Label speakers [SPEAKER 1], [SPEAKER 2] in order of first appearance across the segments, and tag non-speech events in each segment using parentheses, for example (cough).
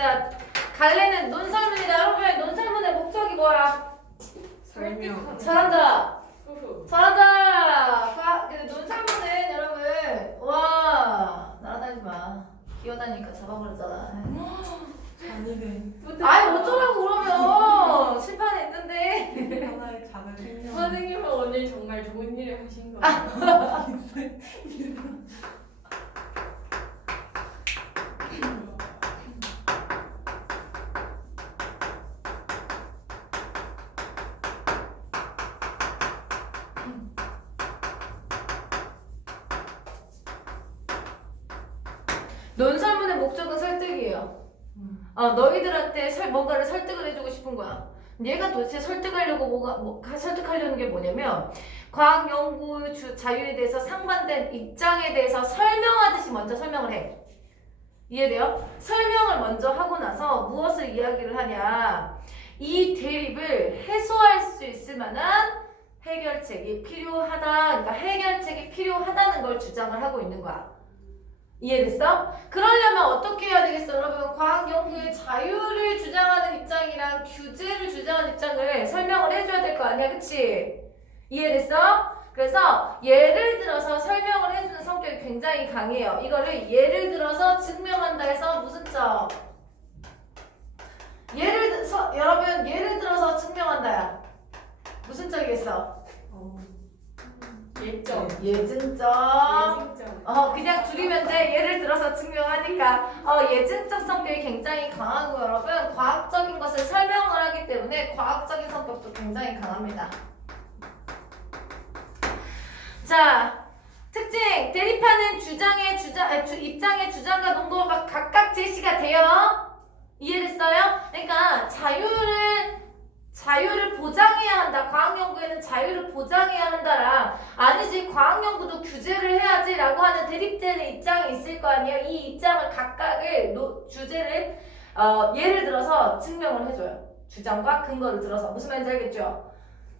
[SPEAKER 1] 자, 갈래는 논설문이다. 여러분, 논설문의 목적이 뭐야?
[SPEAKER 2] 설명.
[SPEAKER 1] 잘한다. 잘한다. 과, 그 논설문은 여러분, 와, 날아다니지 마. 기어다니까 잡아버렸잖아.
[SPEAKER 2] 잔이네.
[SPEAKER 1] 아이, 어쩌라고 그러면. 심판에 있는데.
[SPEAKER 2] 하나의 작은 생명.
[SPEAKER 3] 선생님은 오늘 정말 좋은 일을 하신 거 (laughs) 같아요. (laughs)
[SPEAKER 1] 논설문의 목적은 설득이에요. 어, 너희들한테 설, 뭔가를 설득을 해주고 싶은 거야. 얘가 도대체 설득하려고 뭐가 뭐, 가- 설득하려는 게 뭐냐면 과학 연구 주, 자유에 대해서 상반된 입장에 대해서 설명하듯이 먼저 설명을 해. 이해돼요? 설명을 먼저 하고 나서 무엇을 이야기를 하냐? 이 대립을 해소할 수 있을 만한 해결책이 필요하다. 그러니까 해결책이 필요하다는 걸 주장을 하고 있는 거야. 이해됐어? 그러려면 어떻게 해야 되겠어, 여러분? 과학 연구의 자유를 주장하는 입장이랑 규제를 주장하는 입장을 설명을 해줘야 될 거 아니야, 그치? 이해됐어? 그래서 예를 들어서 설명을 해주는 성격이 굉장히 강해요. 이거를 예를 들어서 증명한다 해서 무슨 점? 예를 들어서 여러분 예를 들어서 증명한다야. 무슨 점이겠어?
[SPEAKER 2] 어,
[SPEAKER 3] 예점.
[SPEAKER 1] 예증점.
[SPEAKER 3] 예증점.
[SPEAKER 1] 어 그냥 줄이면 돼 예를 들어서 증명하니까 어 예증적 성격이 굉장히 강하고 여러분 과학적인 것을 설명을 하기 때문에 과학적인 성격도 굉장히 강합니다 자 특징 대립하는 주장의 주장 아, 주, 입장의 주장과 논거가 각각 제시가 돼요 이해됐어요? 그러니까 자유를 자유를 보장해야 한다. 과학 연구에는 자유를 보장해야 한다랑 아니지 과학 연구도 규제를 해야지라고 하는 대립되는 입장이 있을 거 아니에요. 이 입장을 각각을 노, 주제를 어, 예를 들어서 증명을 해줘요. 주장과 근거를 들어서 무슨 말인지 알겠죠?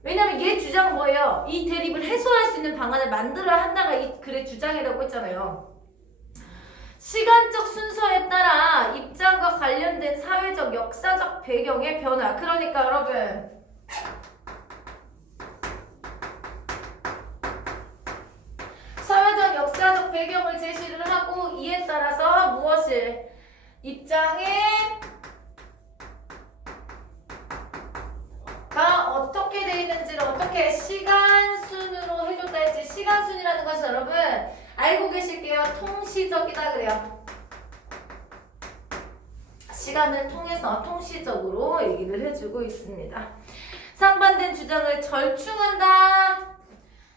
[SPEAKER 1] 왜냐면 얘 주장은 뭐예요? 이 대립을 해소할 수 있는 방안을 만들어야 한다가 이 글의 주장이라고 했잖아요. 시간적 순서에 따라 입장과 관련된 사회적 역사적 배경의 변화. 그러니까 여러분. 사회적 역사적 배경을 제시를 하고 이에 따라서 무엇을? 입장의 가 어떻게 돼 있는지를 어떻게 시간 순으로 해줬다 했지? 시간 순이라는 것은 여러분 알고 계실게요. 통시적이다 그래요. 시간을 통해서 통시적으로 얘기를 해주고 있습니다. 상반된 주장을 절충한다.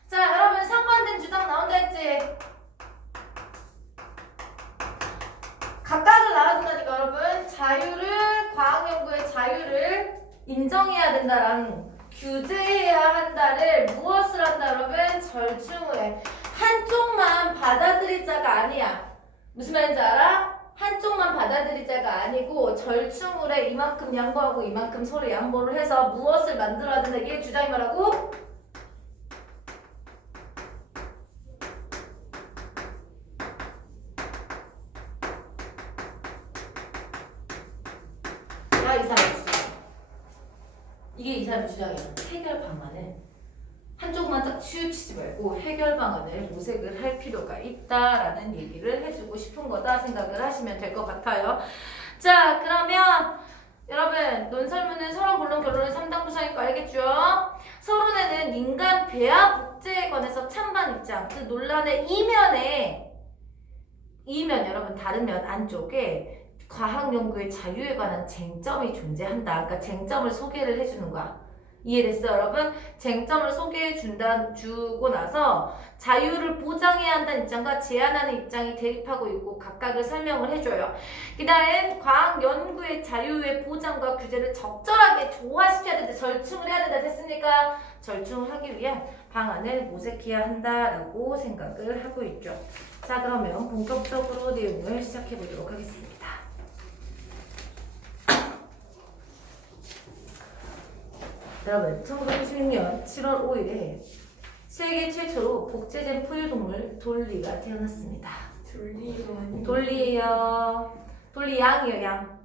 [SPEAKER 1] 자 여러분 상반된 주장 나온다 했지? 각각을 나눠준다니까 여러분. 자유를 과학 연구의 자유를 인정해야 된다라는 규제해야 한다를 무엇을 한다 여러분? 절충을. 해 한쪽만 받아들이자가 아니야 무슨 말인지 알아? 한쪽만 받아들이자가 아니고 절충을 해 이만큼 양보하고 이만큼 서로 양보를 해서 무엇을 만들어야 된다 이게 주장이 뭐라고? 아, 이 사람의 주장. 이게 이 사람의 주장이야. 해결 방안을 한쪽만 딱 치우치지 말고 해결 방안을 모색을 할 필요가 있다라는 얘기를 해주고 싶은 거다 생각을 하시면 될 것 같아요. 자, 그러면 여러분 논설문은 서론, 본론, 결론을 3당 구성일 거 알겠죠? 서론에는 인간 배아 복제에 관해서 찬반 입장, 그 논란의 이면에 이면 여러분 다른 면 안쪽에 과학 연구의 자유에 관한 쟁점이 존재한다. 그러니까 쟁점을 소개를 해주는 거야. 이해됐어, 여러분? 쟁점을 소개해 준다 주고 나서 자유를 보장해야 한다는 입장과 제한하는 입장이 대립하고 있고 각각을 설명을 해줘요. 그 다음 과학 연구의 자유의 보장과 규제를 적절하게 조화시켜야 되는데 절충을 해야 된다 됐습니까? 절충을 하기 위한 방안을 모색해야 한다라고 생각을 하고 있죠. 자, 그러면 본격적으로 내용을 시작해 보도록 하겠습니다. 여러분, 1996년 7월 5일에 세계 최초로 복제된 포유동물 돌리가 태어났습니다.
[SPEAKER 3] 아니고.
[SPEAKER 1] 돌리예요. 돌리 양이에요, 양.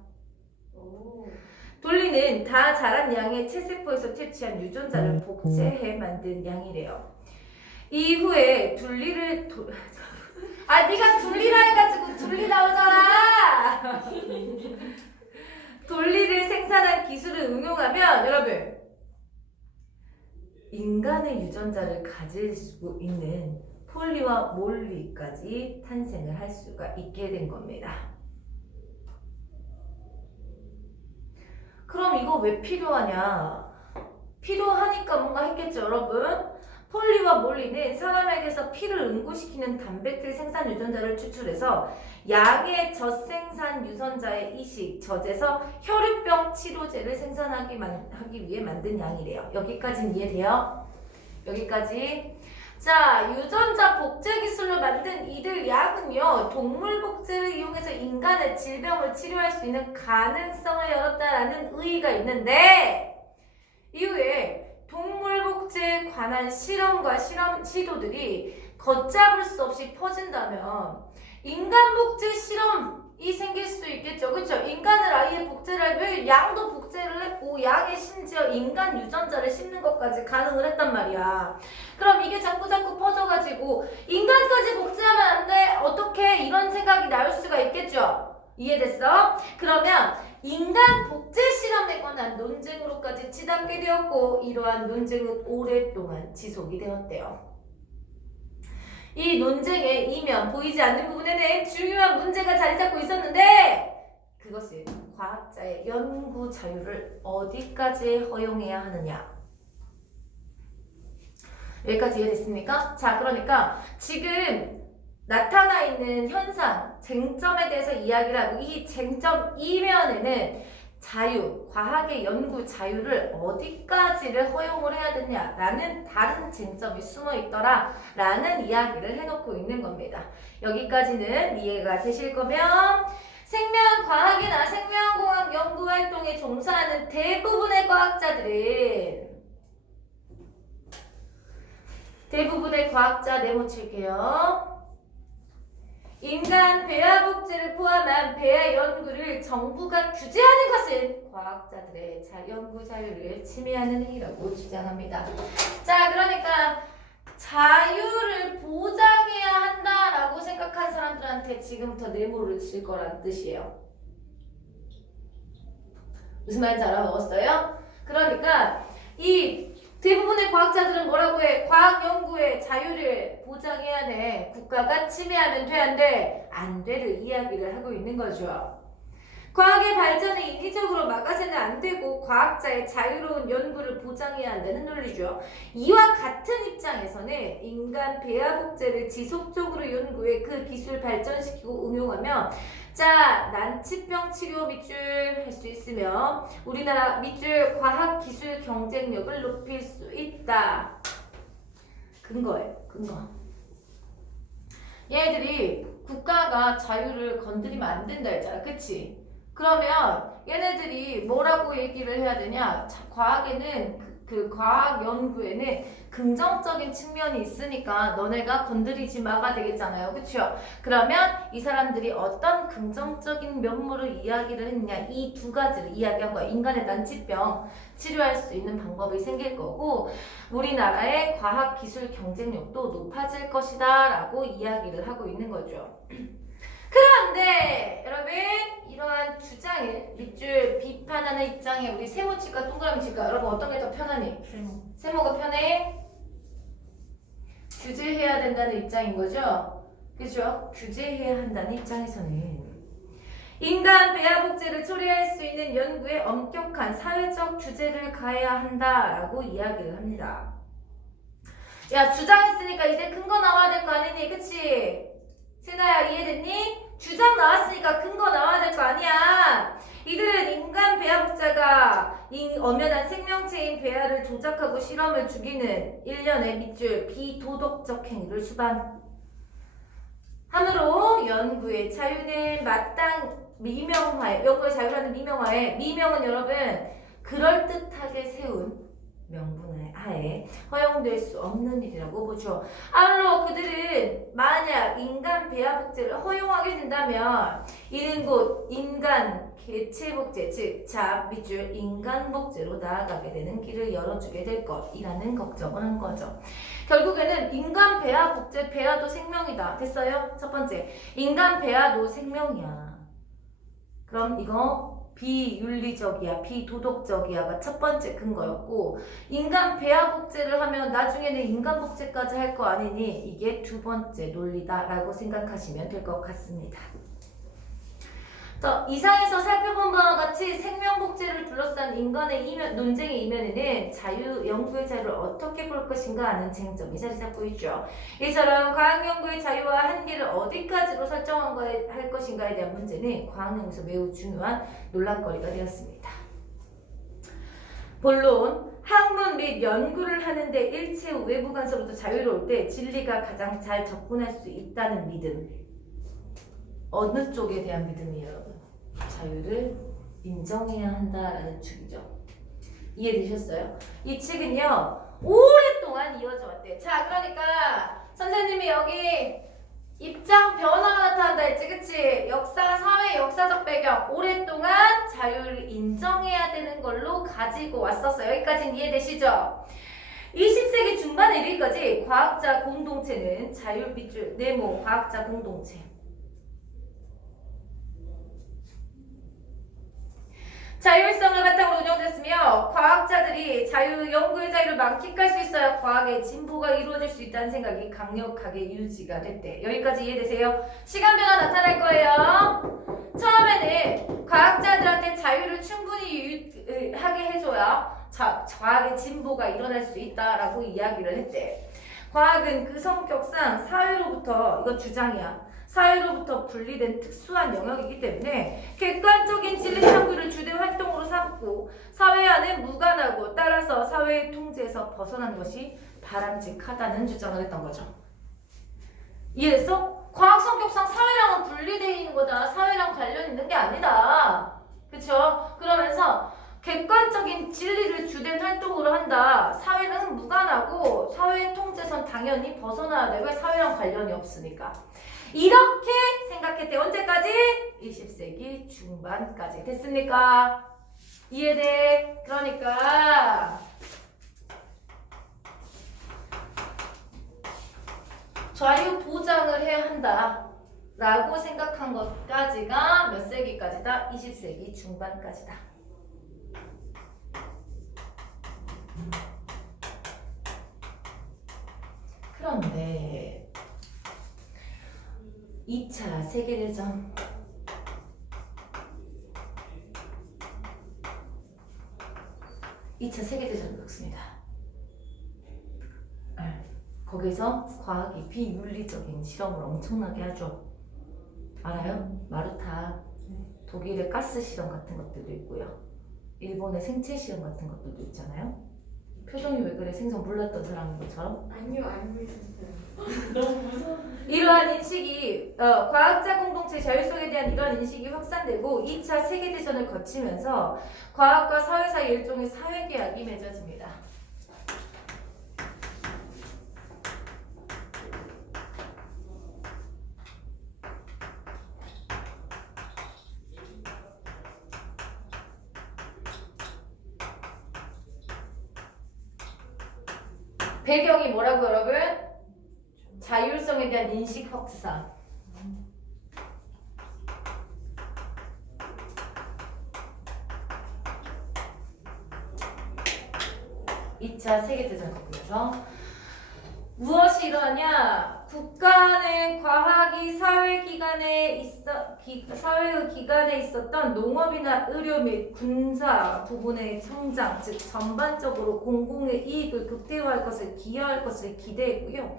[SPEAKER 1] 돌리는 다 자란 양의 체세포에서 채취한 유전자를 복제해 만든 양이래요. 이후에 둘리를 도... (laughs) 아 네가 둘리라 해가지고 둘리 나오잖아. (laughs) 돌리를 생산한 기술을 응용하면 여러분 인간의 유전자를 가질 수 있는 폴리와 몰리까지 탄생을 할 수가 있게 된 겁니다. 그럼 이거 왜 필요하냐? 필요하니까 뭔가 했겠죠, 여러분? 폴리와 몰리는 사람에게서 피를 응고시키는 단백질 생산 유전자를 추출해서 양의 젖생산 유전자의 이식, 젖에서 혈유병 치료제를 생산하기 만, 하기 위해 만든 양이래요. 여기까지는 이해돼요? 여기까지. 자, 유전자 복제 기술로 만든 이들 약은요, 동물 복제를 이용해서 인간의 질병을 치료할 수 있는 가능성을 열었다라는 의의가 있는데, 이후에 동물 복 제에 관한 실험과 실험 시도들이 걷잡을 수 없이 퍼진다면, 인간 복제 실험이 생길 수도 있겠죠. 그렇죠? 인간을 아예 복제를 왜 양도 복제를 했고 양에 심지어 인간 유전자를 심는 것까지 가능을 했단 말이야. 그럼 이게 자꾸 자꾸 퍼져가지고 인간까지 복제하면 안 돼. 어떻게 이런 생각이 나올 수가 있겠죠. 이해됐어? 그러면 인간 복제 실험에 관한 논쟁으로까지 치닫게 되었고 이러한 논쟁은 오랫동안 지속이 되었대요. 이 논쟁의 이면 보이지 않는 부분에는 중요한 문제가 자리 잡고 있었는데 그것은 과학자의 연구 자유를 어디까지 허용해야 하느냐 여기까지 이해됐습니까? 자 그러니까 지금 나타나 있는 현상 쟁점에 대해서 이야기를 하고 이 쟁점 이면에는 자유, 과학의 연구 자유를 어디까지를 허용을 해야 되냐라는 다른 쟁점이 숨어 있더라 라는 이야기를 해놓고 있는 겁니다. 여기까지는 이해가 되실 거면 생명과학이나 생명공학 연구 활동에 종사하는 대부분의 과학자들은 대부분의 과학자 네모 칠게요. 인간 배아 복제를 포함한 배아 연구를 정부가 규제하는 것은 과학자들의 자, 연구 자유를 침해하는 행위라고 주장합니다. 자, 그러니까 자유를 보장해야 한다라고 생각한 사람들한테 지금부터 네모를 칠 거란 뜻이에요. 무슨 말인지 알아먹었어요? 그러니까 이 대부분의 과학자들은 뭐라고 해? 과학 연구의 자유를 보장해야 돼. 국가가 침해하면 돼, 안 돼? 안 돼를 이야기를 하고 있는 거죠. 과학의 발전을 인위적으로 막아서는 안 되고 과학자의 자유로운 연구를 보장해야 한다는 논리죠. 이와 같은 입장에서는 인간 배아 복제를 지속적으로 연구해 그 기술 발전시키고 응용하면 자, 난치병 치료 밑줄 할 수 있으며 우리나라 밑줄 과학 기술 경쟁력을 높일 수 있다. 근거예요. 근거. 얘네들이 국가가 자유를 건드리면 안 된다 했잖아. 그치? 그러면 얘네들이 뭐라고 얘기를 해야 되냐? 자, 과학에는 그, 그 과학 연구에는 긍정적인 측면이 있으니까 너네가 건드리지 마가 되겠잖아요. 그쵸? 그러면 이 사람들이 어떤 긍정적인 면모를 이야기를 했냐 이 두 가지를 이야기한 거야. 인간의 난치병 치료할 수 있는 방법이 생길 거고 우리나라의 과학 기술 경쟁력도 높아질 것이다 라고 이야기를 하고 있는 거죠. (clears throat) 그런데 여러분 이러한 주장을 밑줄 비판하는 입장에 우리 세모 칠까 동그라미 칠까 여러분 어떤 게 더 편하니?
[SPEAKER 2] 세모.
[SPEAKER 1] 세모가 편해? 규제해야 된다는 입장인 거죠? 그죠? 규제해야 한다는 입장에서는 인간 배아 복제를 처리할 수 있는 연구에 엄격한 사회적 규제를 가해야 한다라고 이야기를 합니다. 야 주장했으니까 이제 근거 나와야 될 거 아니니? 그치? 세나야 이해됐니? 주장 나왔으니까 근거 나와야 될 거 아니야. 이들은 인간 배아 복제가 인 엄연한 생명체인 배아를 조작하고 실험을 죽이는 일련의 밑줄 비도덕적 행위를 수반. 함으로 연구의 자유는 마땅 미명화에 연구의 자유라는 미명화에 미명은 여러분 그럴듯하게 세운 명분의 하에 허용될 수 없는 일이라고 보죠. 아울러 그들은 만약 인간 배아 복제를 허용하게 된다면 이는 곧 인간 개체 복제 즉 자, 밑줄 인간 복제로 나아가게 되는 길을 열어주게 될 것이라는 걱정을 한 거죠. 결국에는 인간 배아 복제 배아도 생명이다. 됐어요? 첫 번째 인간 배아도 생명이야. 그럼 이거 비윤리적이야, 비도덕적이야가 첫 번째 근거였고 인간 배아 복제를 하면 나중에는 인간 복제까지 할 거 아니니 이게 두 번째 논리다라고 생각하시면 될 것 같습니다. 또 이상에서 살펴본 바와 같이 생명 복제를 둘러싼 인간의 이면, 논쟁의 이면에는 자유 연구의 자유를 어떻게 볼 것인가 하는 쟁점이 자리 잡고 있죠. 이처럼 과학 연구의 자유와 한계를 어디까지로 설정한 할 것인가에 대한 문제는 과학 연구에서 매우 중요한 논란거리가 되었습니다. 본론 학문 및 연구를 하는데 일체 외부 간섭으로부터 자유로울 때 진리가 가장 잘 접근할 수 있다는 믿음. 어느 쪽에 대한 믿음이에요? 자유를 인정해야 한다라는 주의죠. 이해되셨어요? 이 책은요 오랫동안 이어져 왔대. 자, 그러니까 선생님이 여기 입장 변화가 나타난다 했지, 그치? 역사, 사회, 역사적 배경 오랫동안 자유를 인정해야 되는 걸로 가지고 왔었어요. 여기까지는 이해되시죠? 20세기 중반에 이르기까지 과학자 공동체는 자율 밑줄 네모 과학자 공동체 자율성을 바탕으로 운영됐으며 과학자들이 자유 연구의 자유를 만끽할 수 있어야 과학의 진보가 이루어질 수 있다는 생각이 강력하게 유지가 됐대. 여기까지 이해되세요? 시간 변화 나타날 거예요. 처음에는 과학자들한테 자유를 충분히 유, 하게 해줘야 자, 과학의 진보가 일어날 수 있다라고 이야기를 했대. 과학은 그 성격상 사회로부터 이거 주장이야. 사회로부터 분리된 특수한 영역이기 때문에 객관적인 진리 탐구를 주된 활동으로 삼고 사회와는 무관하고 따라서 사회의 통제에서 벗어난 것이 바람직하다는 주장을 했던 거죠. 이해했어? 과학 성격상 사회랑은 분리되어 있는 거다. 사회랑 관련 있는 게 아니다. 그쵸? 그러면서 객관적인 진리를 주된 활동으로 한다. 사회는 무관하고 사회의 통제선 당연히 벗어나야 되고 사회랑 관련이 없으니까. 이렇게 생각했대. 언제까지? 20세기 중반까지. 됐습니까? 이해돼? 그러니까 자유 보장을 해야 한다. 라고 생각한 것까지가 몇 세기까지다? 20세기 중반까지다. 2차 세계대전 이차 세계대전을 겪습니다. 네. 거기서 과학이 비윤리적인 실험을 엄청나게 하죠. 알아요? 마루타, 독일의 가스 실험 같은 것들도 있고요. 일본의 생체 실험 같은 것들도 있잖아요. 표정이 왜 그래? 생선 몰랐던 사람인 것처럼.
[SPEAKER 3] 아니요 알고 있었어요. (laughs) 너무 무서워.
[SPEAKER 1] 이러한 인식이 어, 과학자 공동체 자율성에 대한 이러한 인식이 확산되고 2차 세계대전을 거치면서 과학과 사회 사이 일종의 사회계약이 맺어집니다. 2차 세계대전 겪으면서 무엇이 일어나냐? 국가는 과학이 사회 기관에 있어 기, 사회 기관에 있었던 농업이나 의료 및 군사 부분의 성장, 즉 전반적으로 공공의 이익을 극대화할 것을 기여할 것을 기대했고요.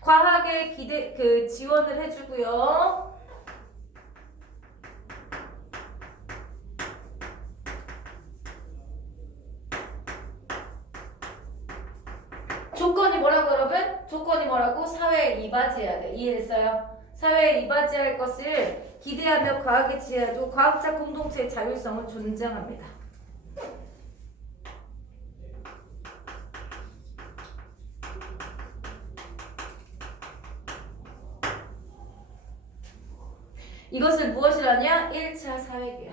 [SPEAKER 1] 과학에 기대 그 지원을 해주고요. 이해됐어요? 사회에 이바지할 것을 기대하며 과학의 지혜도 과학자 공동체의 자율성은 존재합니다. 이것을 무엇이라냐? 1차 사회계약.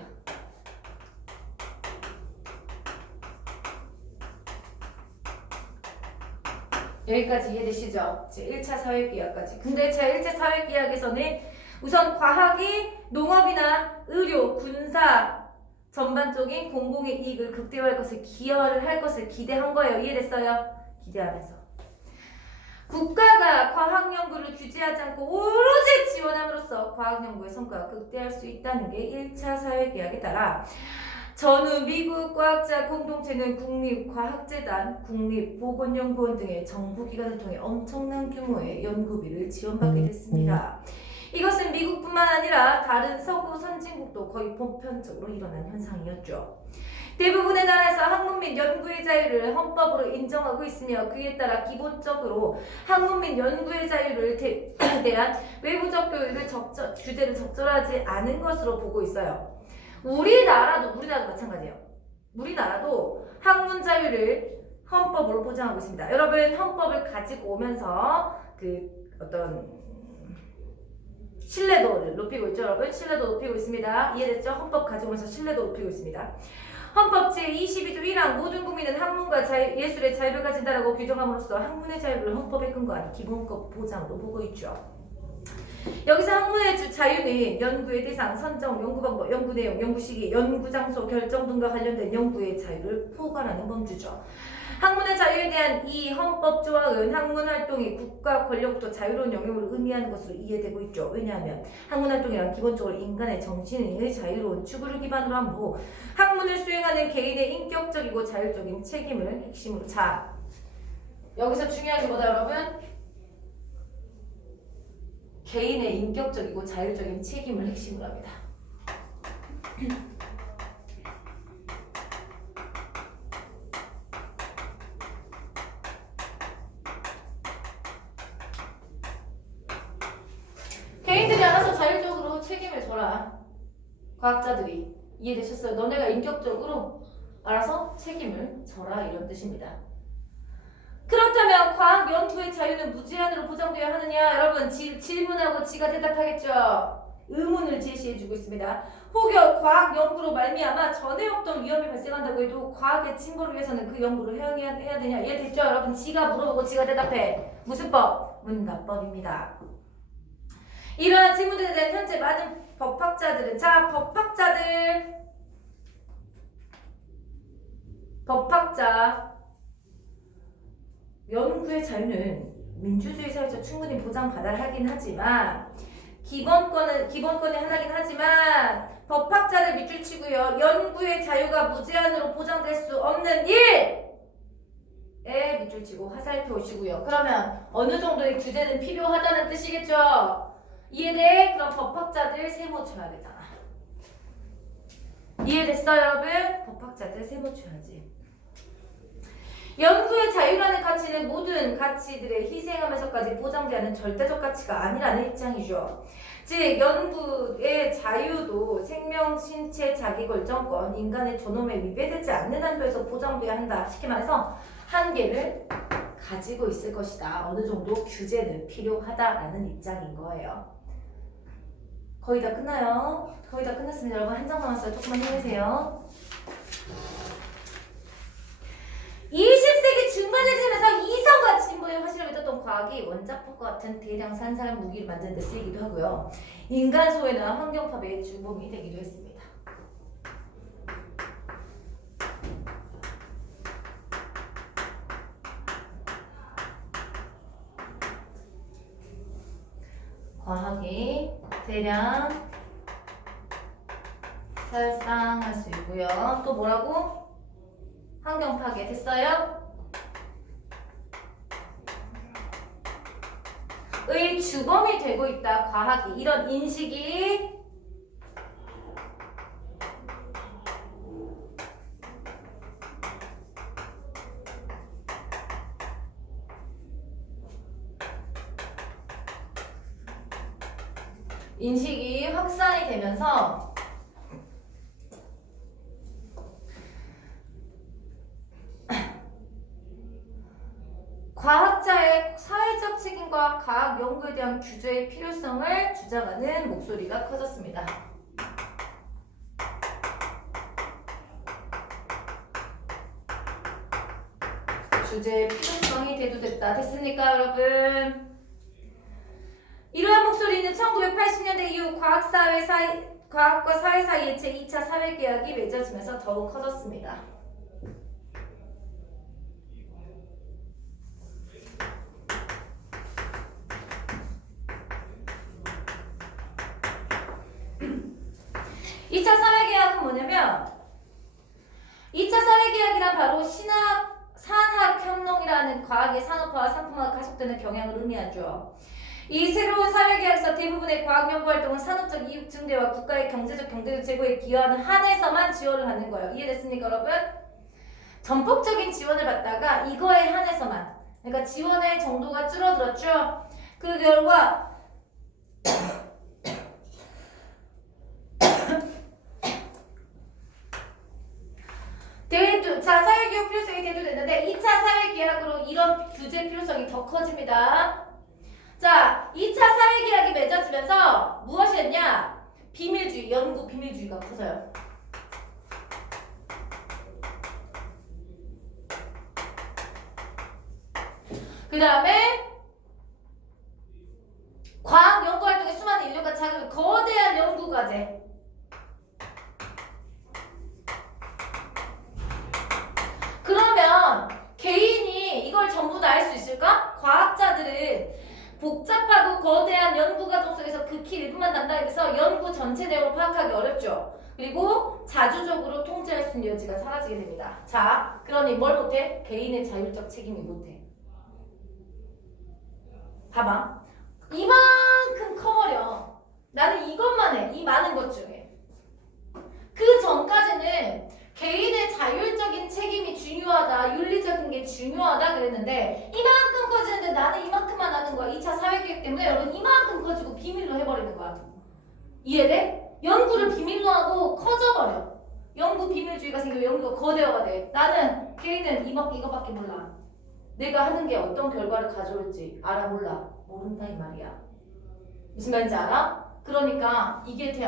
[SPEAKER 1] 여기까지 이해되시죠? 제 1차 사회계약까지. 근데 제 1차 사회계약에서는 우선 과학이 농업이나 의료, 군사 전반적인 공공의 이익을 극대화할 것을 기여를 할 것을 기대한 거예요. 이해됐어요? 기대하면서. 국가가 과학 연구를 규제하지 않고 오로지 지원함으로써 과학 연구의 성과가 극대화할 수 있다는 게 1차 사회계약에 따라 전후 미국 과학자 공동체는 국립과학재단, 국립보건연구원 등의 정부기관을 통해 엄청난 규모의 연구비를 지원받게 됐습니다. 이것은 미국뿐만 아니라 다른 서구 선진국도 거의 보편적으로 일어난 현상이었죠. 대부분의 나라에서 학문 및 연구의 자유를 헌법으로 인정하고 있으며 그에 따라 기본적으로 학문 및 연구의 자유를 대, (clears throat) 대한 외부적 교육을 적절, 규제를 적절하지 않은 것으로 보고 있어요. 우리나라도 우리나라도 마찬가지예요. 우리나라도 학문 자유를 헌법으로 보장하고 있습니다. 여러분 헌법을 가지고 오면서 그 어떤 신뢰도를 높이고 있죠, 여러분. 신뢰도 높이고 있습니다. 이해됐죠? 헌법 가지고 오면서 신뢰도 높이고 있습니다. 헌법 제22조 1항 모든 국민은 학문과 자유, 예술의 자유를 가진다라고 규정함으로써 학문의 자유를 헌법에 근거한 기본법 보장으로 보고 있죠. 여기서 학문의 주 자유는 연구의 대상, 선정, 연구 방법, 연구 내용, 연구 시기, 연구 장소 결정 등과 관련된 연구의 자유를 포괄하는 범주죠. 학문의 자유에 대한 이 헌법 조항은 학문 활동이 국가 권력부터 자유로운 영역을 의미하는 것으로 이해되고 있죠. 왜냐하면 학문 활동이란 기본적으로 인간의 정신의 자유로운 추구를 기반으로 하고 학문을 수행하는 개인의 인격적이고 자율적인 책임을 핵심으로 자 여기서 중요한 게 뭐다 여러분? 개인의 인격적이고 자율적인 책임을 핵심으로 합니다. 개인들이 알아서 자율적으로 책임을 져라. 과학자들이 이해되셨어요? 너네가 인격적으로 알아서 책임을 져라 이런 뜻입니다. 그렇다면 과학 연구의 자유는 무제한으로 보장되어야 하느냐? 여러분 지, 질문하고 지가 대답하겠죠. 의문을 제시해주고 있습니다. 혹여 과학 연구로 말미암아 전에 없던 위험이 발생한다고 해도 과학의 진보를 위해서는 그 연구를 해야, 해야 되냐? 이해됐죠? 여러분 지가 물어보고 지가 대답해. 무슨 법? 문답법입니다. 이러한 질문들에 대한 현재 많은 법학자들은 자 법학자들 법학자 연구의 자유는 민주주의 사회에서 충분히 보장받아야 하긴 하지만 기본권은 기본권의 하나긴 하지만 법학자들 밑줄 치고요 연구의 자유가 무제한으로 보장될 수 없는 일 에 밑줄 치고 화살표 오시고요 그러면 어느 정도의 규제는 필요하다는 뜻이겠죠 이해돼? 그럼 법학자들 세모 쳐야 되잖아 이해됐어 여러분? 법학자들 세모 쳐야지 연구의 자유라는 가치는 모든 가치들의 희생하면서까지 보장되는 절대적 가치가 아니라는 입장이죠. 즉 연구의 자유도 생명, 신체, 자기 결정권, 인간의 존엄에 위배되지 않는 한도에서 보장돼야 한다. 쉽게 말해서 한계를 가지고 있을 것이다. 어느 정도 규제는 필요하다라는 입장인 거예요. 거의 다 끝나요. 거의 다 끝났습니다. 여러분 한 장 남았어요. 조금만 힘내세요. 20세기 중반에 지면서 진보의 화신을 믿었던 과학이 원자폭과 같은 대량 산살 무기를 만드는 데 쓰이기도 하고요. 인간 소외나 환경 파괴의 주범이 되기도 했습니다. 과학이 대량 살상할 수 있고요. 또 뭐라고? 환경 파괴 됐어요? 의 주범이 되고 있다. 과학이 이런 인식이 인식이 확산이 되면서 과학자의 사회적 책임과 과학 연구에 대한 규제의 필요성을 주장하는 목소리가 커졌습니다. 주제의 필요성이 대두됐다. 됐습니까, 여러분? 이러한 목소리는 1980년대 이후 과학사회 사이, 과학과 사회 사이의 제2차 사회계약이 맺어지면서 더욱 커졌습니다. 이차 사회계약은 뭐냐면 2차 사회계약이란 바로 신학 산학혁명이라는 과학의 산업화와 상품화가 가속되는 경향을 의미하죠. 이 새로운 사회계약서 대부분의 과학 연구 활동은 산업적 이익 증대와 국가의 경제적 경제적 제고에 기여하는 한해서만 지원을 받는 거예요. 이해됐습니까, 여러분? 전폭적인 지원을 받다가 이거에 한해서만 그러니까 지원의 정도가 줄어들었죠. 그 결과 대두, 자, 필요성이 대두됐는데 2차 사회계약으로 이런 규제 필요성이 더 커집니다. 자, 2차 사회계약이 맺어지면서 무엇이었냐? 비밀주의, 연구 비밀주의가 커져요. 그 다음에 과학 연구 활동에 수많은 인류가 자극을 거대한 연구 과제. 그러면 개인이 이걸 전부 다할수 있을까? 과학자들은 복잡하고 거대한 연구 과정 속에서 극히 일부만 담당해서 연구 전체 내용을 파악하기 어렵죠. 그리고 자주적으로 통제할 수 있는 여지가 사라지게 됩니다. 자, 그러니 뭘 못해? 개인의 자율적 책임이 못해. 봐봐. 이만큼 커버려. 나는 이것만 해. 이 많은 것 중에. 그 전까지는 개인의 자율적인 책임이 중요하다, 윤리적인 게 중요하다 그랬는데 이만큼 커지는데 나는 이만큼만 하는 거야. 2차 사회계획 때문에 여러분 이만큼 커지고 비밀로 해버리는 거야. 이해돼? 연구를 비밀로 하고 커져버려. 연구 비밀주의가 생기고 연구가 거대화가 돼. 나는 개인은 이밖 이거밖에 몰라. 내가 하는 게 어떤 결과를 가져올지 알아 몰라. 모른다 이 말이야. 무슨 말인지 알아? 그러니까 이게 대